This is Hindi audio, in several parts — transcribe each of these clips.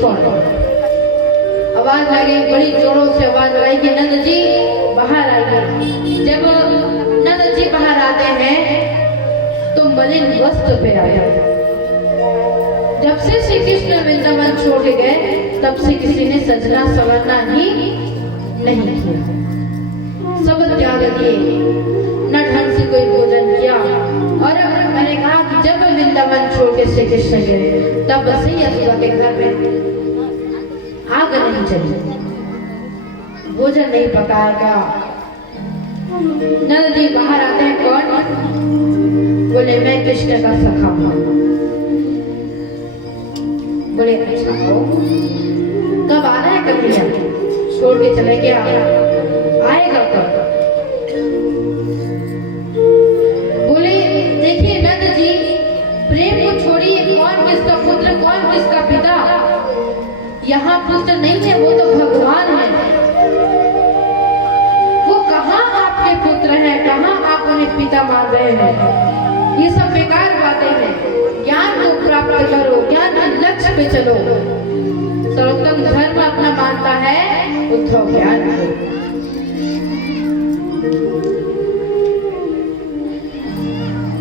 कौन है? आवाज लगी, बड़ी जोरों से आवाज आई कि नंद जी बाहर आइए। जब नंद जी बाहर आते हैं तो मलिन वस्त्र पे आते हैं। जब से श्री कृष्ण वृंदावन छोड़ के गए तब से किसी ने सजना संवरना ही नहीं किया, सब त्याग दिए, न ढंग से कोई भोजन किया। और मैंने कहा कि जब वृंदावन छोड़ के श्री कृष्ण गए तब से यशोदा के घर में आग नहीं चली, भोजन नहीं पकाया गया। नंद जी बाहर आते हैं, कौन? बोले मैं कृष्ण का सखा हूं। बोले अच्छा हो, कब आ रहा है? कन्हैया छोड़ के चले गया, आएगा कब? बोले देखिए नंद जी, प्रेम को छोड़िए, कौन किसका पुत्र, कौन किसका पिता? यहाँ पुत्र नहीं है, वो तो भगवान है। वो कहाँ आपके पुत्र हैं, कहाँ आप उन्हें पिता मान रहे हैं? ये सब बेकार बातें हैं। ज्ञान को प्राप्त करो, ज्ञान के लक्ष्य पे चलो। सर्वोत्तम धर्म अपना मानता है उद्धव ज्ञान को।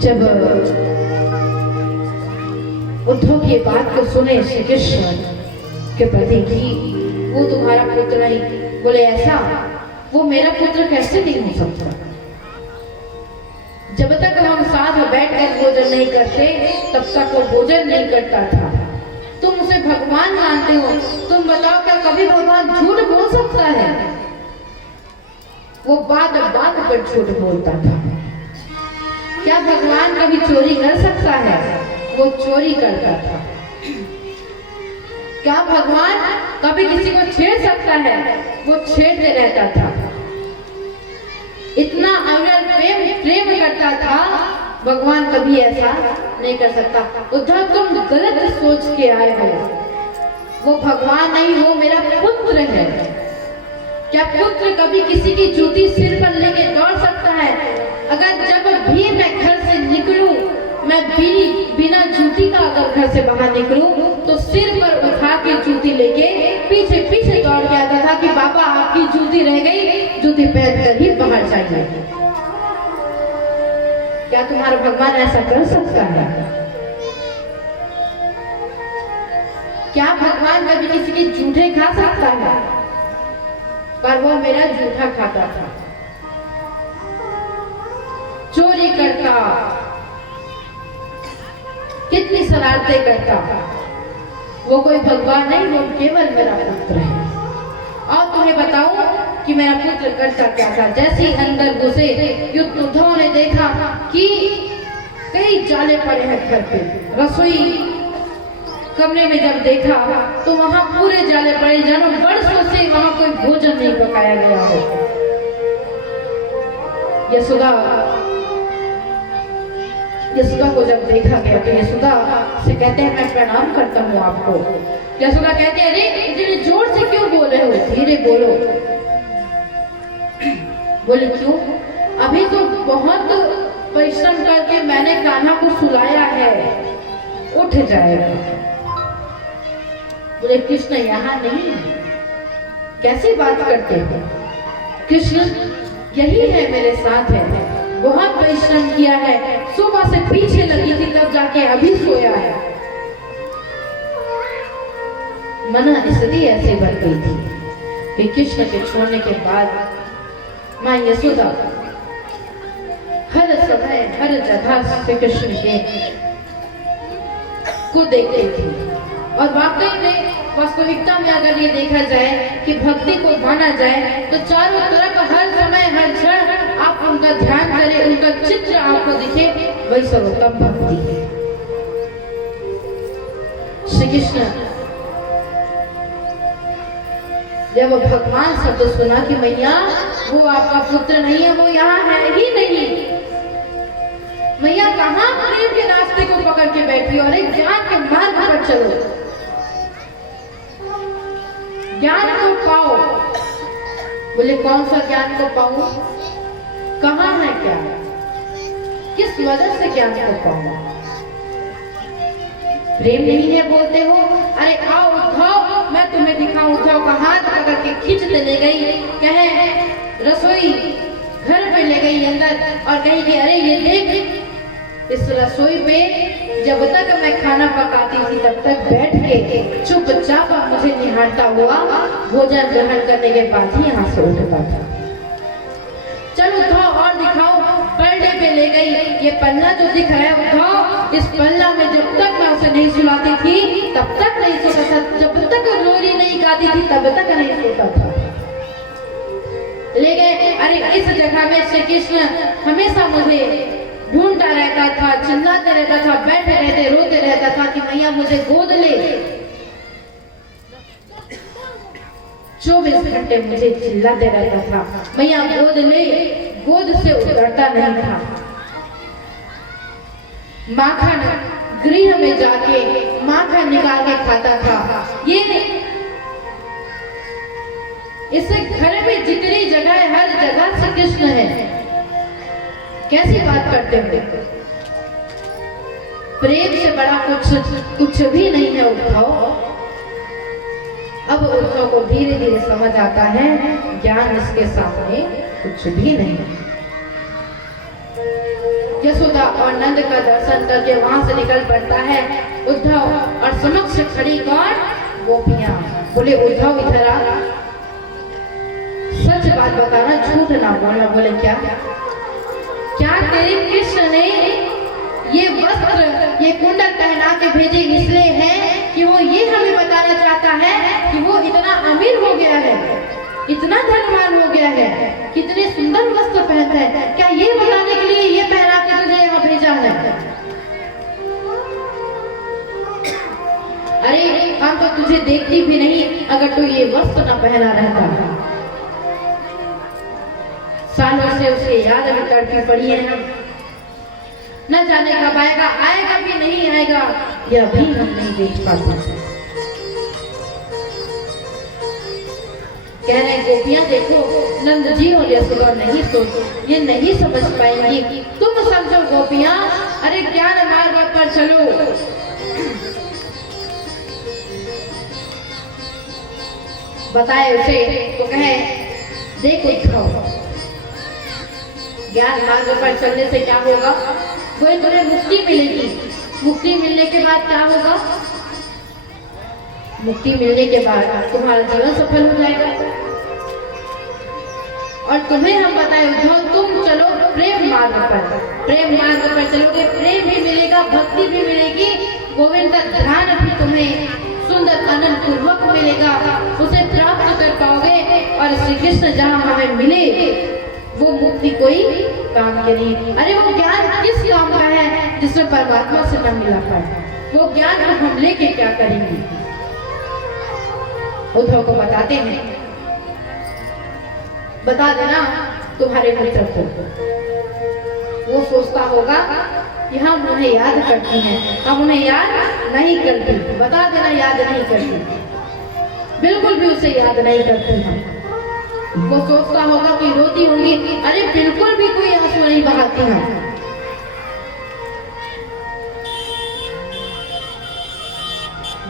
जब उद्धव की बात को सुने श्री कृष्ण के प्रति कि वो तुम्हारा पुत्र नहीं, बोले ऐसा? वो मेरा पुत्र कैसे नहीं हो सकता? जब तक हम साथ बैठकर भोजन नहीं करते तब तक वो भोजन नहीं करता था। तुम उसे भगवान मानते हो, तुम बताओ क्या कभी भगवान झूठ बोल सकता है? वो बात बात पर झूठ बोलता था। क्या भगवान कभी चोरी कर सकता है? वो चोरी करता था। क्या भगवान कभी किसी को छेड़ सकता है? वो छेड़ते रहता था। इतना अगर प्रेम करता था, भगवान कभी ऐसा नहीं कर सकता। उद्धव तुम गलत सोच के आए हो, वो भगवान नहीं, वो मेरा पुत्र है। क्या पुत्र कभी किसी की जूती सिर पर लेके दौड़ सकता है? अगर जब भी मैं घर से निकलूं, मैं बिना जूती का अगर घर से बाहर निकलूं तो सिर पर उठा के जूती लेके पीछे पीछे दौड़ के आता था कि बाबा आपकी जूती रह गई, जूती पहन कर ही बाहर जाइए। क्या तुम्हारा भगवान ऐसा कर सकता है? क्या भगवान कभी किसी के जूठे खा सकता है? पर वो मेरा जूठा खाता था, चोरी करता, कितनी शरारतें करता। वो कोई भगवान नहीं, वो केवल मेरा पुत्र है। और तुम्हें बताऊं कि मेरा पुत्र करता क्या था। जैसे ही अंदर घुसे, उद्धव ने देखा कि कई जाले पड़े हैं घर पे। रसोई कमरे में जब देखा तो वहां पूरे जाले पड़े, जानो वर्षों से वहां कोई भोजन नहीं पकाया गया हो। यशोदा को जब देखा गया तो यशोदा से कहते हैं मैं प्रणाम करता हूँ आपको। यशोदा कहते हैं अरे इतने जोर से क्यों बोल रहे हो, धीरे बोलो। बोले क्यों? अभी तो बहुत परिश्रम करके मैंने कान्हा को सुलाया है, उठ जाएगा। बोले कृष्ण यहाँ नहीं, कैसी बात करते हो? कृष्ण यही है, मेरे साथ है, बहुत परिश्रम किया है, सुबह से पीछे लगी थी तब जाके अभी सोया है। मना इसलिए ऐसे बढ़ गई थी कि कृष्ण के छोड़ने के बाद मां यशोदा हर समय हर जगह श्री कृष्ण के को देखती थी। और वाकई में वास्तविकता में अगर ये देखा जाए कि भक्ति को माना जाए तो चारों तरफ हर समय हर क्षण आप उनका ध्यान करें, उनका चित्र आपको दिखे, वही सर्वोत्तम भक्ति है। श्री कृष्ण जब भगवान शब्द सुना कि मैया वो आपका पुत्र नहीं है, वो यहाँ है ही नहीं, मैया कहाँ प्रेम के रास्ते को पकड़ के बैठी और एक ज्ञान के मार्ग पर चलो, ज्ञान को पाओ। बोले कौन सा ज्ञान को पाऊं? कहाँ है ज्ञान? किस वजह से ज्ञान को पाऊं? प्रेम नहीं है बोलते हो? अरे आओ उद्धव, मैं तुम्हें दिखाऊं। उद्धव का हाथ पकड़ के खींचते ले गई, कहे रसोई घर पे ले गई अंदर और कही कि अरे ये देख, इस रसोई पे जब तक मैं खाना पकाती थी तब तक बैठ के चुपचाप मुझे निहारता हुआ भोजन ग्रहण करने के बाद ही यहाँ से उठता था। चल उद्धव और दिखाओ। पर्दे पे ले गई, ये पल्ला जो दिख रहा है उद्धव, इस पल्ला में जब तक मैं उसे नहीं सुलाती थी तब तक नहीं सोता था, जब तक लोरी नहीं गाती थी तब तक नहीं सोता था। ले गए, अरे इस जगह में श्री कृष्ण हमेशा मुझे ढूंढता रहता था, चिल्लाते रहता था, बैठे रहते रोते रहता था कि मैया मुझे गोद ले। 24 घंटे मुझे चिल्लाते रहता था, मैया गोद ले, गोद से उतरता नहीं था। माखन गृह में जाके माखन निकाल के खाता था। ये इस घर में जितनी जगह है हर जगह श्री कृष्ण है। कैसी बात करते हो, प्रेम से बड़ा कुछ भी नहीं है उद्धव। अब उद्धव को धीरे धीरे समझ आता है ज्ञान इसके सामने कुछ भी नहीं है। यशोदा और नंद का दर्शन करके वहां से निकल पड़ता है उद्धव, और समक्ष खड़ी कौन, गोपियां। बोले उद्धव इधर आ, सच बात बताना, झूठ ना बोलना। बोले क्या क्या तेरे कृष्ण ने ये वस्त्र ये कुंडल पहना के भेजे इसलिए है कि वो ये हमें बताना चाहता है कि वो इतना अमीर हो गया है, इतना धनवान हो गया है, कितने सुंदर वस्त्र पहनता है, क्या ये बताने के लिए ये पहना के तुझे यहाँ भेजा है? अरे हम तो तुझे देखती भी नहीं अगर तू ये वस्त्र न पहना रहता। सालों से उसे याद में तड़पी पड़ी है हम, न जाने कब आएगा, आएगा भी नहीं आएगा यह भी हम नहीं देख पाते। कह रहे गोपियां देखो नंद जी और यशोदा नहीं सोच, ये नहीं समझ पाएंगी, तुम समझो गोपियां, अरे ज्ञान मार्ग पर चलो। बताए उसे तो कहे देखो ज्ञान मार्ग पर चलने से क्या होगा, वही तुम्हें मुक्ति मिलेगी। मुक्ति मिलने के बाद क्या होगा, मुक्ति मिलने के बाद तुम्हारा जीवन सफल हो जाएगा। और तुम्हें हम बताए उद्धव तुम चलो प्रेम मार्ग पर, प्रेम मार्ग पर चलोगे, प्रेम भी मिलेगा, भक्ति भी मिलेगी, गोविंद का ध्यान भी तुम्हें सुंदर आनंद पूर्वक मिलेगा, उसे प्राप्त कर पाओगे। और श्री कृष्ण जहाँ हमें मिले वो मुक्ति कोई काम की नहीं। अरे वो ज्ञान किस काम का है जिसमें परमात्मा से न मिला पाए, वो ज्ञान को हम लेके क्या करेंगे। उद्धव को बताते हैं, बता देना तुम्हारे मित्र को। वो सोचता होगा कि हम उन्हें याद करते हैं, हम उन्हें याद नहीं करते, बता देना याद नहीं करते, बिल्कुल भी उसे याद नहीं करते हम। वो सोचता होगा कि रोती होंगी, अरे बिल्कुल भी कोई आंसू नहीं बहाती है।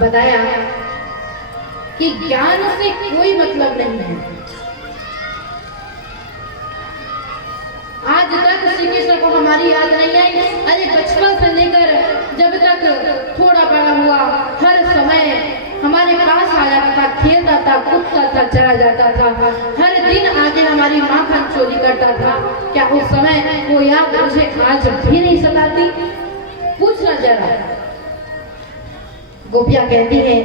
बताया कि ज्ञान से कोई मतलब नहीं है। आज तक श्री कृष्ण को हमारी याद नहीं आई, अरे बचपन से लेकर जब तक थोड़ा बड़ा हुआ हर समय हमारे पास आ जाता था, खेलता था, कूदता था, चला जाता था, हर दिन आके हमारी माखन चोरी करता था। क्या उस समय वो याद मुझे आज भी नहीं सताती? पूछना जरा। गोपियां कहती हैं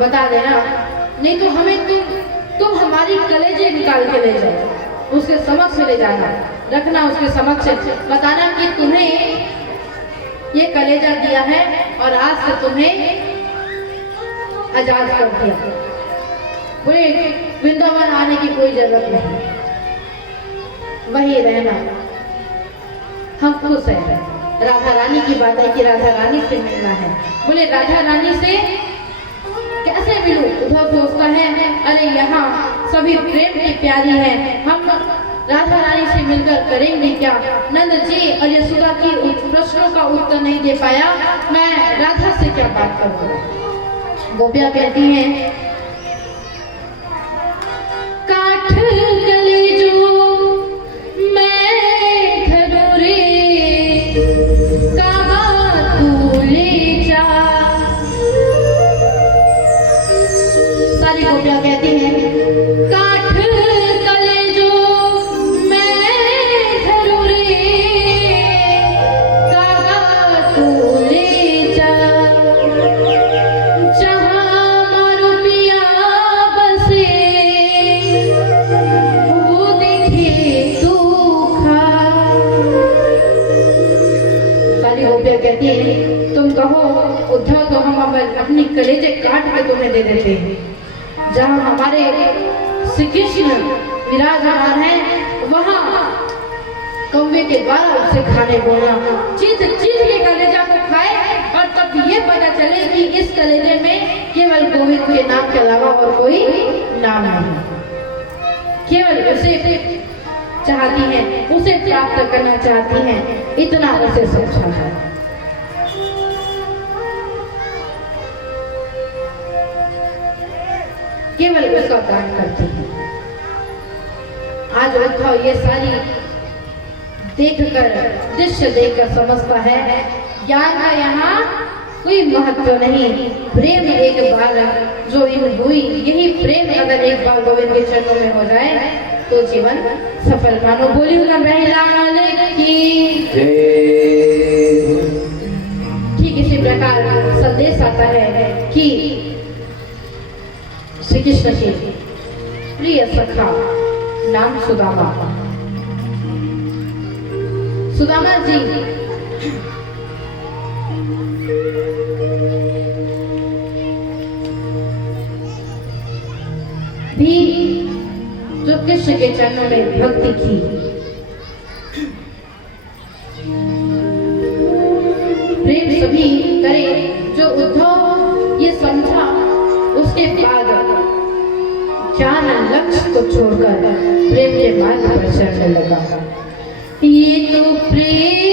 बता देना, नहीं तो हमें तुम हमारी कलेजे निकाल के ले जाओ, उसके समक्ष ले जाना, रखना उसके समक्ष, बताना कि तुम्हें ये कलेजा दिया है और आज से तुम्हें आजाद कर दिया। बोले वृंदावन आने की कोई जरूरत नहीं, वही रहना, हम खुश हैं। राधा रानी की बात है कि राधा रानी से मिलना है। बोले राधा रानी से कैसे मिलूं? उद्धव सोचता है अरे यहाँ सभी प्रेम की प्यारी है। हम राधा रानी से मिलकर करेंगे क्या? नंद जी और यशोदा की प्रश्नों का उत्तर नहीं दे पाया, मैं राधा से क्या बात करूं? गोपियां कहती हैं, काठ कलेजो मैं धरूं रे, कावा तू ले जा। सारी गोपियां कहती हैं, काठ कलेजो मैं धरूं रे, कावा तू ले जा। जहाँ मारो पिया बसे, वो देखे तू खा। सारी गोपियां कहती हैं, तुम कहो उद्धव तो हम अपनी कलेजे काट के तुम्हें दे देते हैं। जहाँ हमारे श्री कृष्ण विराजमान है, वहाँ कौवे के द्वारा उसे खाने बोलना, चीज के कलेजा को खाए और तब ये पता चले कि इस कलेजे में केवल गोविंद के नाम के अलावा और कोई नाम नहीं, केवल उसे चाहती हैं, उसे प्राप्त करना चाहती हैं, इतना उसे समझा है। केवल उसका गान करती है। आज उद्धव ये सारी देखकर, दृश्य देखकर समझता है ज्ञान का यहाँ कोई महत्व नहीं। प्रेम एक बार जो इन हुई, यही प्रेम अगर एक बार गोविंद के चरणों में हो जाए तो जीवन सफल मानो। बोली ना बहलाल की ठीक इसी प्रकार संदेश आता है कि श्री कृष्ण के प्रिय सखा नाम सुदामा, सुदामा जी भी जो कृष्ण के चरणों में भक्ति की, प्रेम सभी करे जो उद्धव ये समझा, उसके बाद ज्ञान लक्ष्य को छोड़कर प्रेम के मार्ग पर चलने लगा। ये तो प्रेम